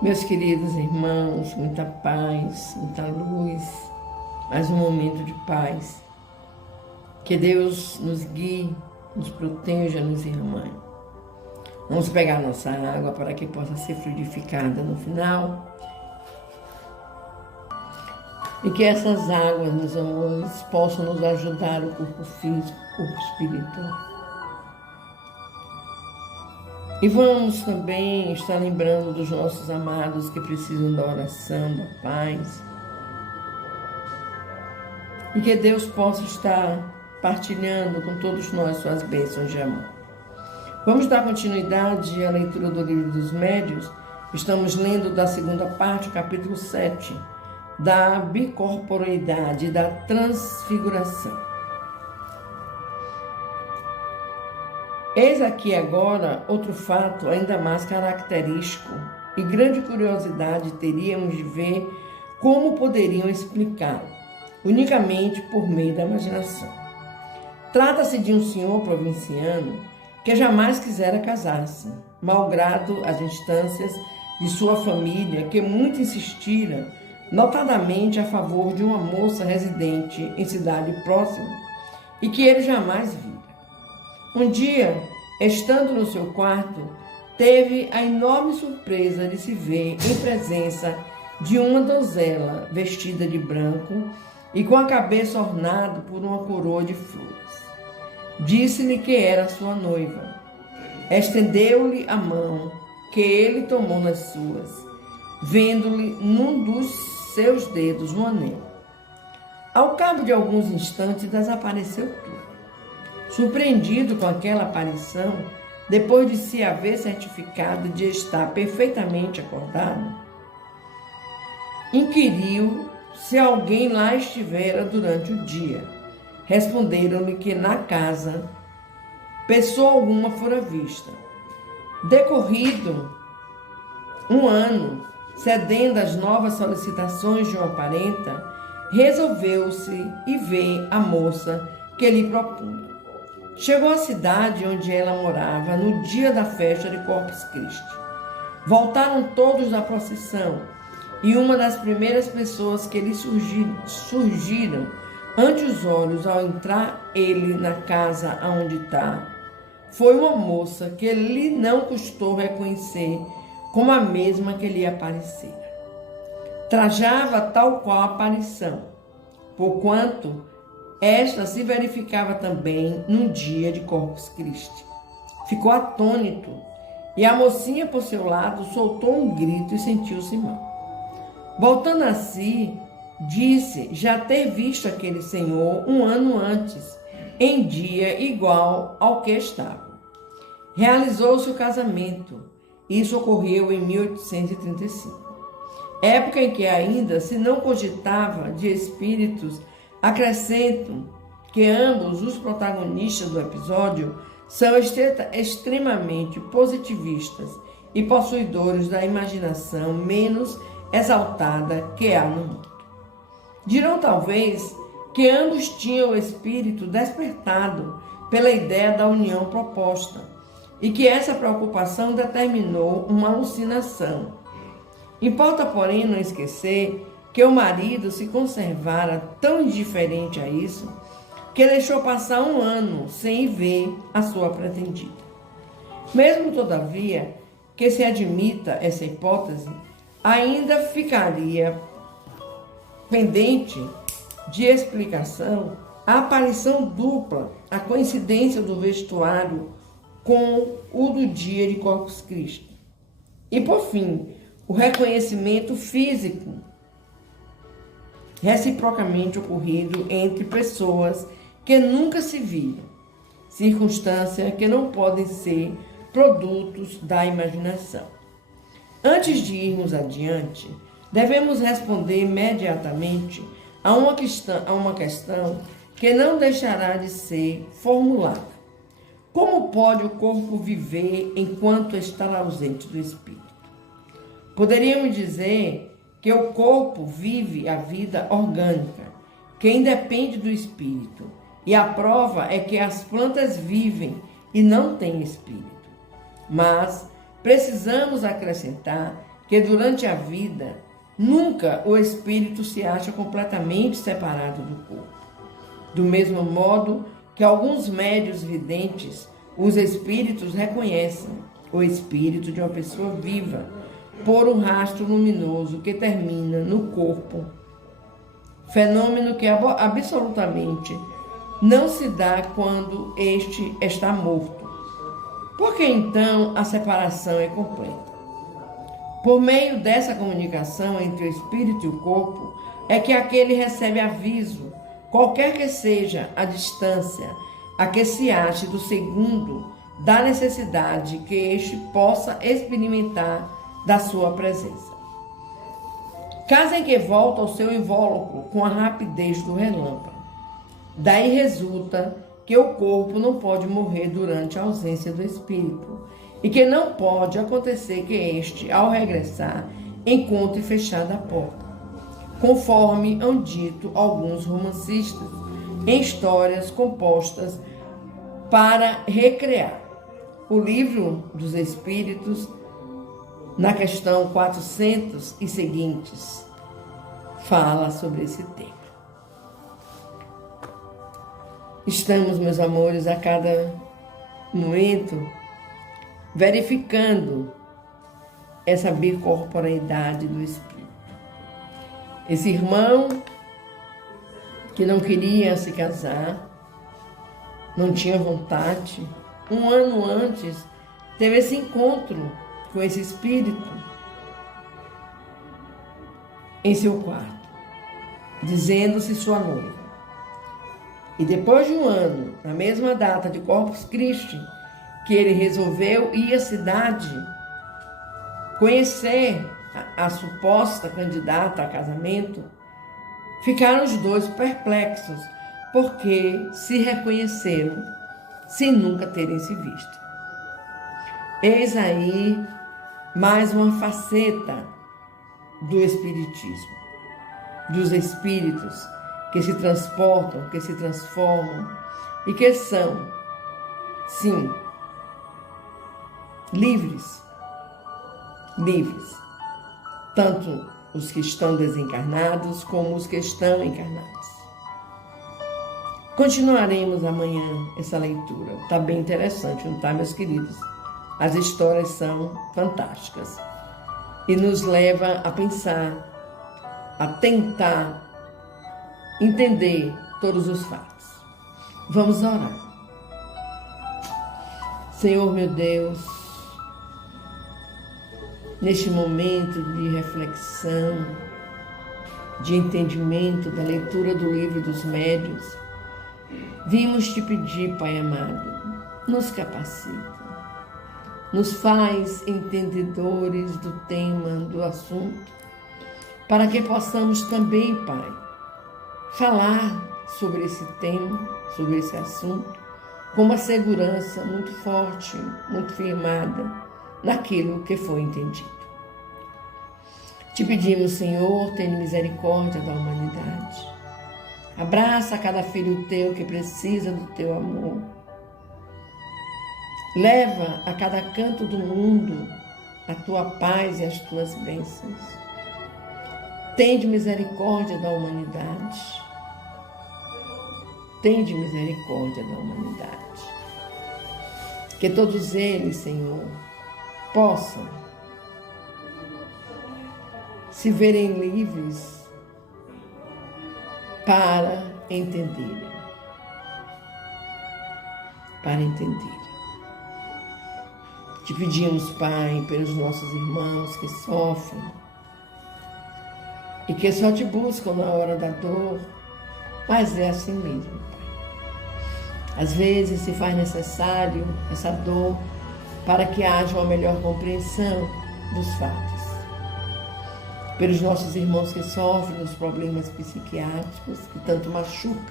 Meus queridos irmãos, muita paz, muita luz, mais um momento de paz. Que Deus nos guie, nos proteja, nos irmãe. Vamos pegar nossa água para que possa ser fluidificada no final. E que essas águas, meus amores, possam nos ajudar o corpo físico, o corpo espiritual. E vamos também estar lembrando dos nossos amados que precisam da oração, da paz. E que Deus possa estar partilhando com todos nós suas bênçãos de amor. Vamos dar continuidade à leitura do Livro dos Médiuns. Estamos lendo da segunda parte, capítulo 7, da bicorporeidade, da transfiguração. Eis aqui agora outro fato ainda mais característico e grande curiosidade teríamos de ver como poderiam explicá-lo, unicamente por meio da imaginação. Trata-se de um senhor provinciano que jamais quisera casar-se, malgrado as instâncias de sua família que muito insistira, notadamente a favor de uma moça residente em cidade próxima e que ele jamais vira. Um dia, estando no seu quarto, teve a enorme surpresa de se ver em presença de uma donzela vestida de branco e com a cabeça ornada por uma coroa de flores. Disse-lhe que era sua noiva. Estendeu-lhe a mão, que ele tomou nas suas, vendo-lhe num dos seus dedos um anel. Ao cabo de alguns instantes, desapareceu tudo. Surpreendido com aquela aparição, depois de se haver certificado de estar perfeitamente acordado, inquiriu se alguém lá estivera durante o dia. Responderam-lhe que na casa pessoa alguma fora vista. Decorrido um ano, cedendo às novas solicitações de uma parenta, resolveu-se e ver a moça que lhe propunha. Chegou à cidade onde ela morava no dia da festa de Corpus Christi. Voltaram todos da procissão e uma das primeiras pessoas que lhe surgiram ante os olhos ao entrar ele na casa aonde está, foi uma moça que lhe não custou reconhecer como a mesma que lhe aparecera. Trajava tal qual a aparição, porquanto esta se verificava também no dia de Corpus Christi. Ficou atônito e a mocinha por seu lado soltou um grito e sentiu-se mal. Voltando a si, disse já ter visto aquele senhor um ano antes, em dia igual ao que estava. Realizou-se o casamento. Isso ocorreu em 1835, época em que ainda se não cogitava de espíritos. Acrescento que ambos os protagonistas do episódio são extremamente positivistas e possuidores da imaginação menos exaltada que há no mundo. Dirão talvez que ambos tinham o espírito despertado pela ideia da união proposta e que essa preocupação determinou uma alucinação. Importa, porém, não esquecer que o marido se conservara tão indiferente a isso que deixou passar um ano sem ver a sua pretendida. Mesmo, todavia, que se admita essa hipótese, ainda ficaria pendente de explicação a aparição dupla, a coincidência do vestuário com o do dia de Corpus Christi. E, por fim, o reconhecimento físico reciprocamente ocorrido entre pessoas que nunca se viram, circunstâncias que não podem ser produtos da imaginação. Antes de irmos adiante, devemos responder imediatamente a uma questão que não deixará de ser formulada. Como pode o corpo viver enquanto está ausente do espírito? Poderíamos dizer que o corpo vive a vida orgânica, que independe do espírito, e a prova é que as plantas vivem e não têm espírito. Mas precisamos acrescentar que durante a vida, nunca o espírito se acha completamente separado do corpo. Do mesmo modo que alguns médiuns videntes, os espíritos reconhecem o espírito de uma pessoa viva por um rastro luminoso que termina no corpo, fenômeno que absolutamente não se dá quando este está morto, porque então a separação é completa. Por meio dessa comunicação entre o espírito e o corpo, é que aquele recebe aviso, qualquer que seja a distância a que se ache do segundo, da necessidade que este possa experimentar da sua presença. Caso em que volta ao seu invólucro com a rapidez do relâmpago. Daí resulta que o corpo não pode morrer durante a ausência do espírito, e que não pode acontecer que este, ao regressar, encontre fechada a porta, conforme hão dito alguns romancistas, em histórias compostas para recrear. O Livro dos Espíritos, na questão 400 e seguintes, fala sobre esse tema. Estamos, meus amores, a cada momento verificando essa bicorporeidade do espírito. Esse irmão que não queria se casar, não tinha vontade, um ano antes teve esse encontro com esse espírito em seu quarto, dizendo-se sua noiva. E depois de um ano, na mesma data de Corpus Christi, que ele resolveu ir à cidade conhecer a suposta candidata a casamento, ficaram os dois perplexos, porque se reconheceram sem nunca terem se visto. Eis aí mais uma faceta do espiritismo, dos espíritos que se transportam, que se transformam e que são, sim, livres, tanto os que estão desencarnados como os que estão encarnados. Continuaremos amanhã essa leitura. Está bem interessante, não está, meus queridos? As histórias são fantásticas e nos leva a pensar, a tentar entender todos os fatos. Vamos orar. Senhor, meu Deus, neste momento de reflexão, de entendimento da leitura do Livro dos Médiuns, vimos te pedir, Pai amado, nos capacita, nos faz entendedores do tema, do assunto, para que possamos também, Pai, falar sobre esse tema, sobre esse assunto, com uma segurança muito forte, muito firmada naquilo que foi entendido. Te pedimos, Senhor, tenha misericórdia da humanidade. Abraça cada filho teu que precisa do teu amor. Leva a cada canto do mundo a tua paz e as tuas bênçãos. Tende misericórdia da humanidade. Tende misericórdia da humanidade. Que todos eles, Senhor, possam se verem livres para entenderem. Para entenderem. Te pedimos, Pai, pelos nossos irmãos que sofrem e que só te buscam na hora da dor, mas é assim mesmo, Pai. Às vezes se faz necessário essa dor para que haja uma melhor compreensão dos fatos. Pelos nossos irmãos que sofrem dos problemas psiquiátricos, que tanto machucam,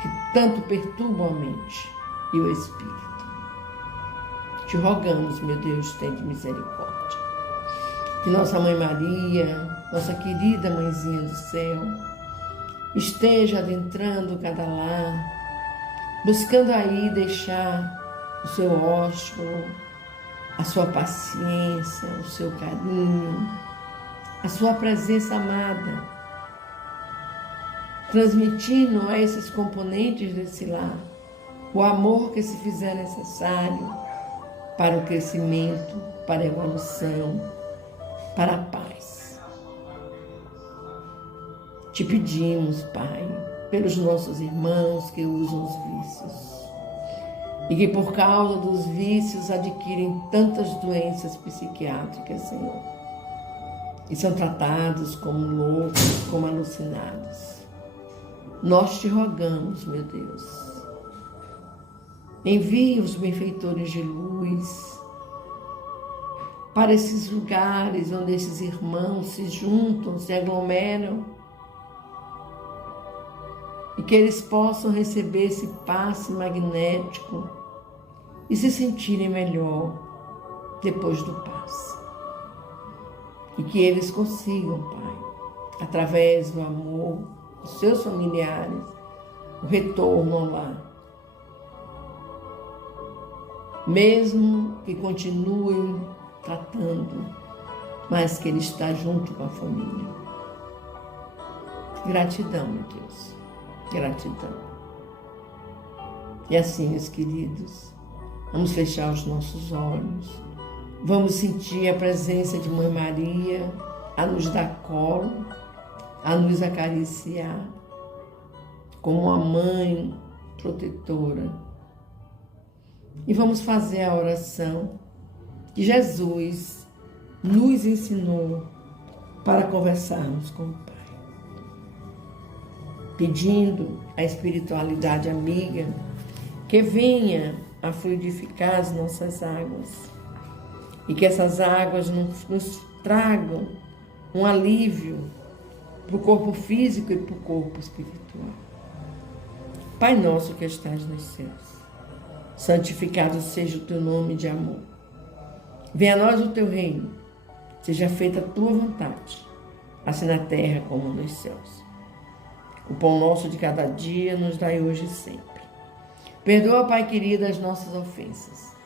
que tanto perturbam a mente e o espírito. Te rogamos, meu Deus, tenha misericórdia. Que nossa Mãe Maria, nossa querida Mãezinha do Céu, esteja adentrando cada lar, buscando aí deixar o seu ósculo, a sua paciência, o seu carinho, a sua presença amada, transmitindo a esses componentes desse lar o amor que se fizer necessário para o crescimento, para a evolução, para a paz. Te pedimos, Pai, pelos nossos irmãos que usam os vícios e que por causa dos vícios adquirem tantas doenças psiquiátricas, Senhor, e são tratados como loucos, como alucinados. Nós te rogamos, meu Deus, envie os benfeitores de luz para esses lugares onde esses irmãos se juntam, se aglomeram, e que eles possam receber esse passe magnético e se sentirem melhor depois do passe. E que eles consigam, Pai, através do amor dos seus familiares, o retorno ao lar. Mesmo que continuem tratando, mas que ele está junto com a família. Gratidão, meu Deus. Gratidão. E assim, meus queridos, vamos fechar os nossos olhos. Vamos sentir a presença de Mãe Maria a nos dar colo, a nos acariciar como uma mãe protetora. E vamos fazer a oração que Jesus nos ensinou para conversarmos com o Pai. Pedindo à espiritualidade amiga que venha a fluidificar as nossas águas e que essas águas nos tragam um alívio para o corpo físico e para o corpo espiritual. Pai nosso que estás nos céus, santificado seja o teu nome de amor. Venha a nós o teu reino, seja feita a tua vontade, assim na terra como nos céus. O pão nosso de cada dia nos dai hoje e sempre. Perdoa, Pai querido, as nossas ofensas,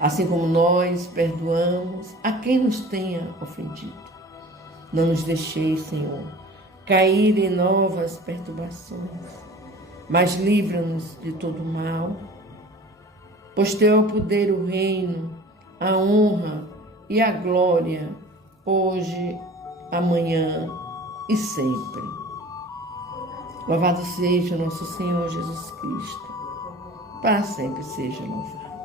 assim como nós perdoamos a quem nos tenha ofendido. Não nos deixeis, Senhor, cair em novas perturbações, mas livra-nos de todo mal, pois teu é o poder, o reino, a honra e a glória, hoje, amanhã e sempre. Louvado seja nosso Senhor Jesus Cristo, para sempre seja louvado.